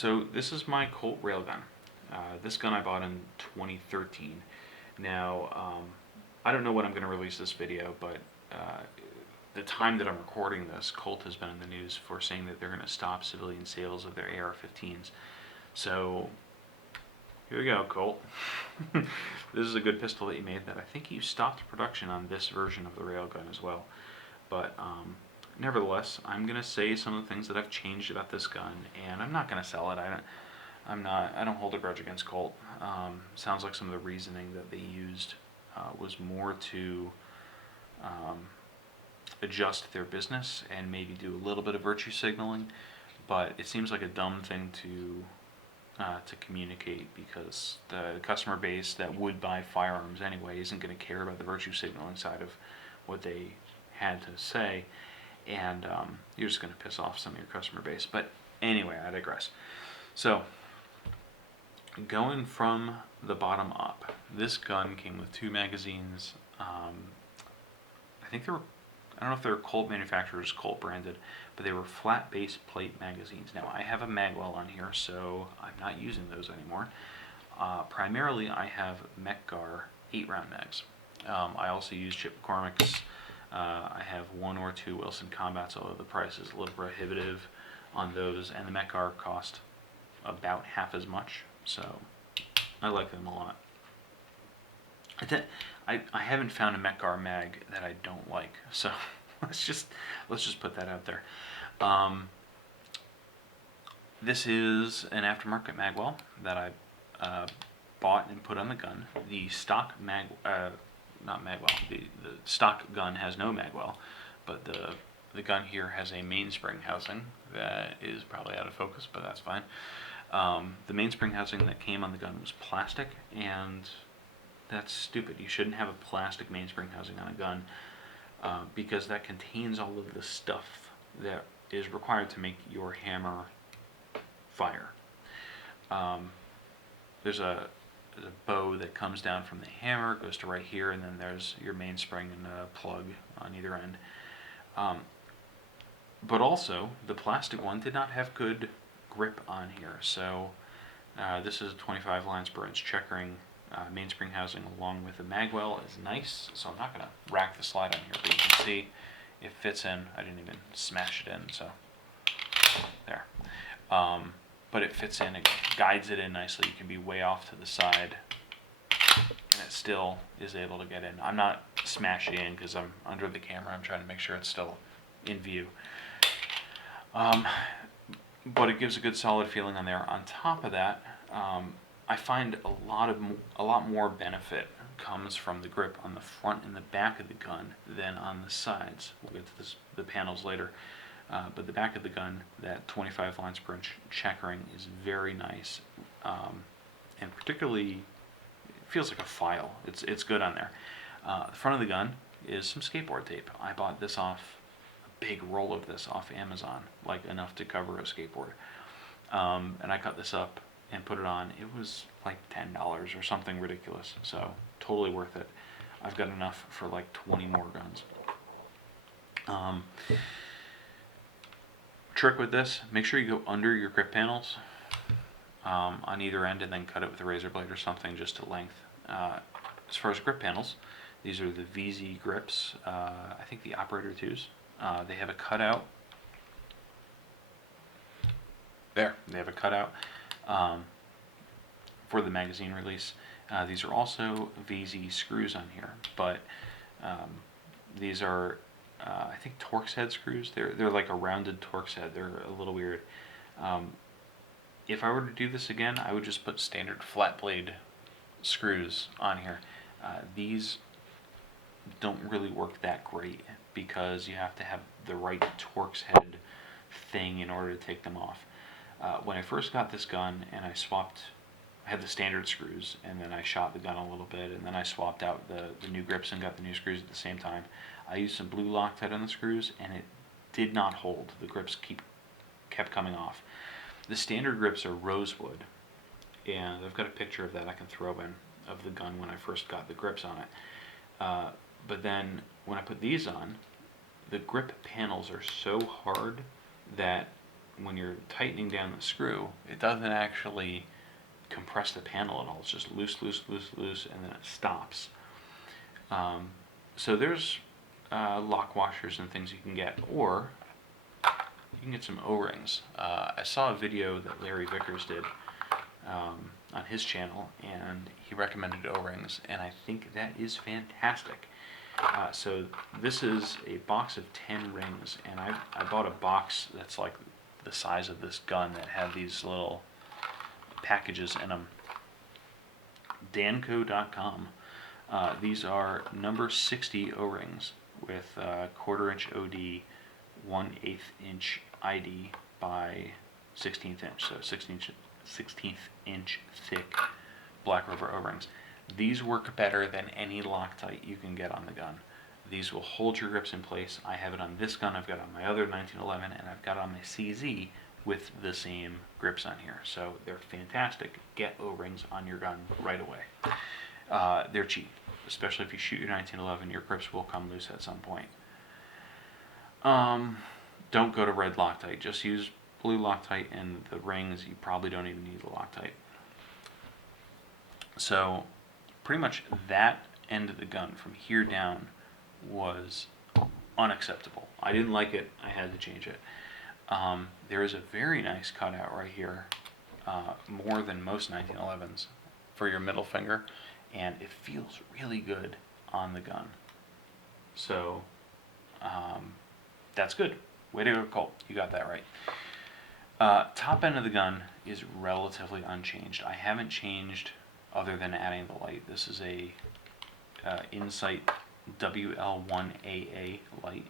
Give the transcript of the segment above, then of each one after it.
So this is my Colt railgun. This gun I bought in 2013. Now, I don't know when I'm going to release this video, but the time that I'm recording this, Colt has been in the news for saying that they're going to stop civilian sales of their AR-15s. So here we go, Colt. This is a good pistol that you made that I think you stopped production on this version of the railgun as well. But nevertheless, I'm going to say some of the things that I've changed about this gun, and I'm not going to sell it. I don't hold a grudge against Colt. Sounds like some of the reasoning that they used was more to adjust their business and maybe do a little bit of virtue signaling, but it seems like a dumb thing to communicate, because the customer base that would buy firearms anyway isn't going to care about the virtue signaling side of what they had to say, and you're just going to piss off some of your customer base. But anyway, I digress. So, going from the bottom up, this gun came with 2 magazines. I think they were, I don't know if they were Colt manufacturers, Colt branded, but they were flat base plate magazines. Now, I have a magwell on here, so I'm not using those anymore. Primarily, I have mec-gar 8-round mags. I also use Chip McCormick's. I have 1 or 2 Wilson Combats, although the price is a little prohibitive on those, and the mec-gar cost about half as much, so I like them a lot. I haven't found a mec-gar mag that I don't like, so let's just put that out there. This is an aftermarket magwell that I bought and put on the gun. The stock not magwell. The stock gun has no magwell, but the gun here has a mainspring housing that is probably out of focus, but that's fine. The mainspring housing that came on the gun was plastic, and that's stupid. You shouldn't have a plastic mainspring housing on a gun, because that contains all of the stuff that is required to make your hammer fire. There's a bow that comes down from the hammer, goes to right here, and then there's your mainspring and a plug on either end. But also, the plastic one did not have good grip on here, so this is a 25 lines per inch checkering mainspring housing along with the magwell is nice, so I'm not going to rack the slide on here, but you can see it fits in. I didn't even smash it in, so there. But it fits in, it guides it in nicely. You can be way off to the side, and it still is able to get in. I'm not smashing it in because I'm under the camera. I'm trying to make sure it's still in view. But it gives a good solid feeling on there. On top of that, I find a lot more benefit comes from the grip on the front and the back of the gun than on the sides. We'll get to the panels later. But the back of the gun, that 25 lines per inch checkering is very nice, and particularly it feels like a file. It's good on there. The front of the gun is some skateboard tape. I bought this off, a big roll of this off Amazon, like enough to cover a skateboard. And I cut this up and put it on. It was like $10 or something ridiculous, so totally worth it. I've got enough for like 20 more guns. Trick with this, make sure you go under your grip panels on either end and then cut it with a razor blade or something just to length. As far as grip panels, these are the VZ grips, I think the Operator 2s. They have a cutout. There, they have a cutout for the magazine release. These are also VZ screws on here, but these are I think Torx head screws. They're like a rounded Torx head. They're a little weird. If I were to do this again, I would just put standard flat blade screws on here. These don't really work that great because you have to have the right Torx head thing in order to take them off. When I first got this gun and I had the standard screws, and then I shot the gun a little bit, and then I swapped out the new grips and got the new screws at the same time. I used some blue Loctite on the screws, and it did not hold. The grips kept coming off. The standard grips are rosewood, and I've got a picture of that I can throw in of the gun when I first got the grips on it. But then when I put these on, the grip panels are so hard that when you're tightening down the screw, it doesn't actually compress the panel at all. It's just loose, loose, loose, loose, and then it stops. So there's lock washers and things you can get, or you can get some O-rings. I saw a video that Larry Vickers did on his channel, and he recommended O-rings, and I think that is fantastic. So this is a box of 10 rings, and I bought a box that's like the size of this gun that have these little packages in them. Danco.com. These are number 60 O-rings with 1/4 inch OD, 1/8 inch ID by 16th inch, so 16th inch thick black rubber O-rings. These work better than any Loctite you can get on the gun. These will hold your grips in place. I have it on this gun, I've got it on my other 1911, and I've got it on my CZ with the same grips on here. So they're fantastic. Get O-rings on your gun right away. They're cheap, especially if you shoot your 1911, your grips will come loose at some point. Don't go to red Loctite, just use blue Loctite, and the rings, you probably don't even need the Loctite. So pretty much that end of the gun from here down was unacceptable. I didn't like it, I had to change it. There is a very nice cutout right here, more than most 1911s, for your middle finger, and it feels really good on the gun. So that's good. Way to go, Colt. You got that right. Top end of the gun is relatively unchanged. I haven't changed other than adding the light. This is a Insight WL1AA light.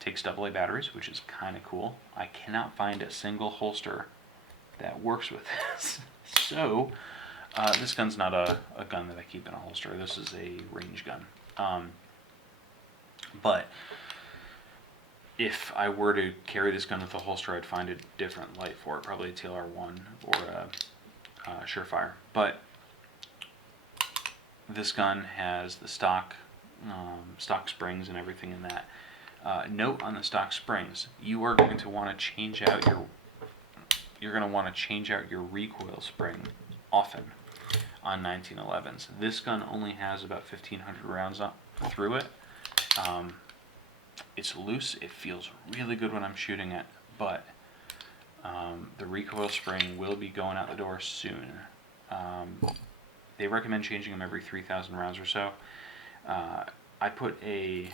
Takes AA batteries, which is kind of cool. I cannot find a single holster that works with this. So this gun's not a gun that I keep in a holster. This is a range gun. But if I were to carry this gun with a holster, I'd find a different light for it, probably a TLR1 or a Surefire. But this gun has the stock springs and everything in that. Note on the stock springs, you are going to want to change out your recoil spring often on 1911s. This gun only has about 1,500 rounds through it. It's loose. It feels really good when I'm shooting it, but the recoil spring will be going out the door soon. They recommend changing them every 3,000 rounds or so. I put a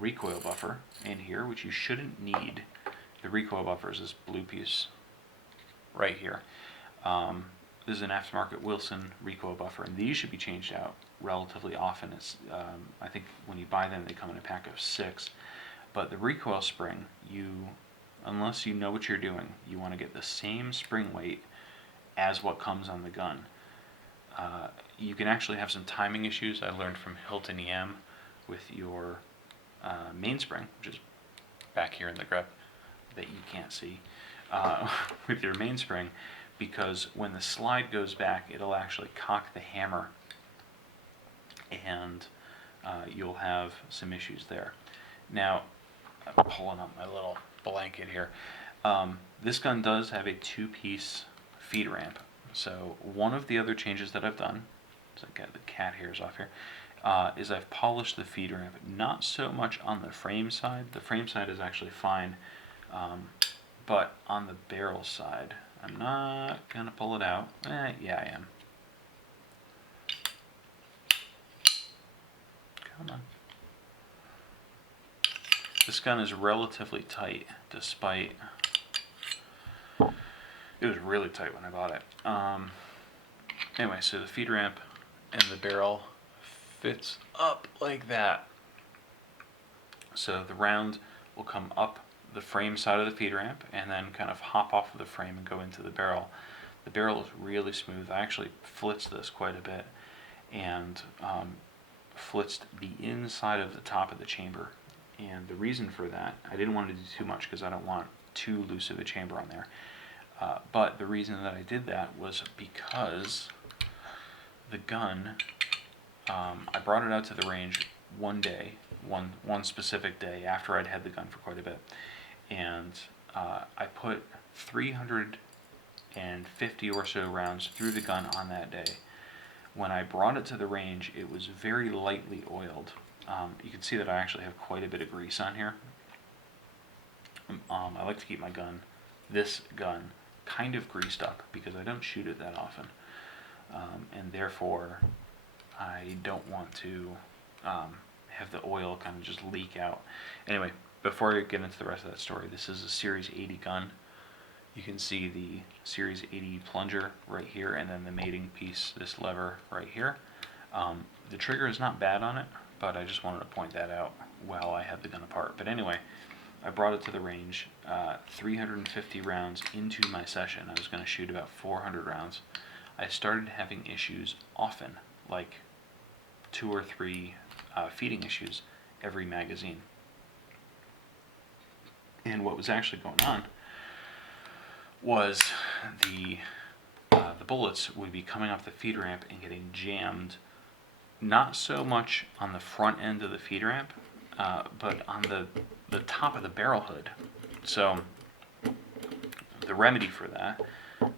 recoil buffer in here, which you shouldn't need. The recoil buffer is this blue piece right here. This is an aftermarket Wilson recoil buffer, and these should be changed out relatively often. It's, I think when you buy them, they come in a pack of 6. But the recoil spring, unless you know what you're doing, you want to get the same spring weight as what comes on the gun. You can actually have some timing issues. I learned from Hilton EM with your mainspring, which is back here in the grip that you can't see, with your mainspring, because when the slide goes back, it'll actually cock the hammer, and you'll have some issues there. Now, I'm pulling up my little blanket here. This gun does have a 2-piece feed ramp. So one of the other changes that I've done, as I get the cat hairs off here, is I've polished the feed ramp. Not so much on the frame side. The frame side is actually fine, but on the barrel side, I'm not gonna pull it out. Yeah, I am. Come on. This gun is relatively tight, despite... It was really tight when I bought it. Anyway, so the feed ramp and the barrel fits up like that. So the round will come up the frame side of the feed ramp and then kind of hop off of the frame and go into the barrel. The barrel is really smooth. I actually flitzed this quite a bit and flitzed the inside of the top of the chamber. And the reason for that, I didn't want to do too much because I don't want too loose of a chamber on there. But the reason that I did that was because the gun, I brought it out to the range one day, one specific day after I'd had the gun for quite a bit, and I put 350 or so rounds through the gun on that day. When I brought it to the range, it was very lightly oiled. You can see that I actually have quite a bit of grease on here. I like to keep my gun, this gun, kind of greased up because I don't shoot it that often. And therefore, I don't want to have the oil kind of just leak out. Anyway, before I get into the rest of that story, this is a Series 80 gun. You can see the Series 80 plunger right here, and then the mating piece, this lever right here. The trigger is not bad on it, but I just wanted to point that out while I had the gun apart. But anyway, I brought it to the range, 350 rounds into my session. I was going to shoot about 400 rounds. I started having issues often, like 2 or 3 feeding issues every magazine. And what was actually going on was the bullets would be coming off the feed ramp and getting jammed, not so much on the front end of the feed ramp, but on the top of the barrel hood. So the remedy for that,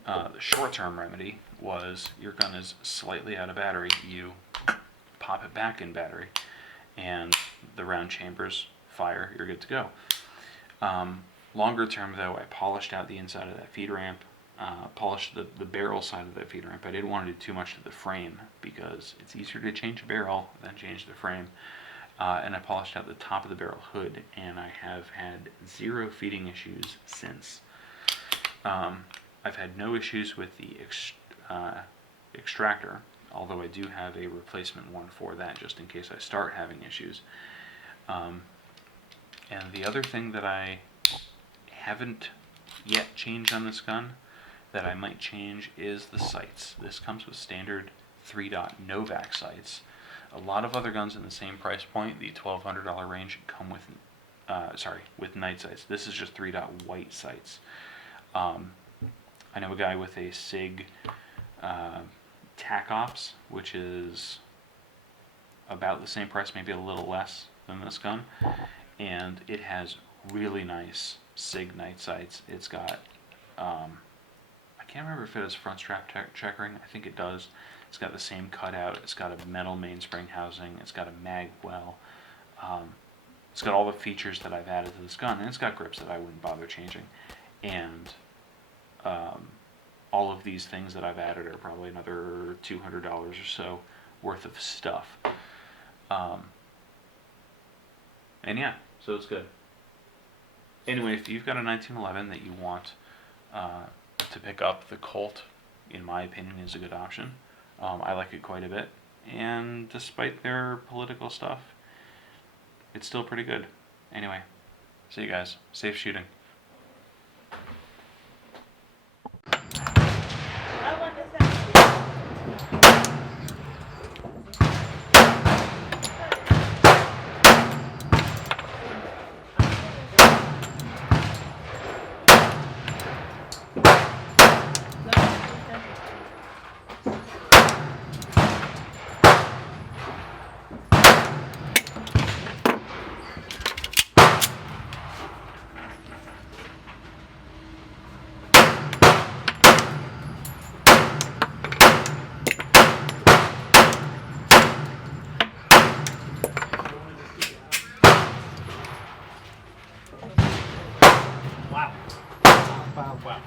the short-term remedy, was your gun is slightly out of battery. You pop it back in battery, and the round chambers fire. You're good to go. Longer term, though, I polished out the inside of that feed ramp, polished the barrel side of that feed ramp. I didn't want to do too much to the frame because it's easier to change a barrel than change the frame. And I polished out the top of the barrel hood, and I have had 0 feeding issues since. I've had no issues with the extractor, although I do have a replacement one for that just in case I start having issues. And the other thing that I haven't yet changed on this gun that I might change is the sights. This comes with standard 3-dot Novak sights. A lot of other guns in the same price point, the $1,200 range, come with with night sights. This is just 3-dot white sights. I know a guy with a SIG TAC Ops, which is about the same price, maybe a little less than this gun, and it has really nice SIG night sights. It's got, I can't remember if it has front strap checkering. I think it does. It's got the same cutout. It's got a metal mainspring housing. It's got a magwell. It's got all the features that I've added to this gun, and it's got grips that I wouldn't bother changing. And all of these things that I've added are probably another $200 or so worth of stuff. And yeah, so it's good. Anyway, if you've got a 1911 that you want to pick up, the Colt, in my opinion, is a good option. I like it quite a bit, and despite their political stuff, it's still pretty good. Anyway, see you guys. Safe shooting. Wow.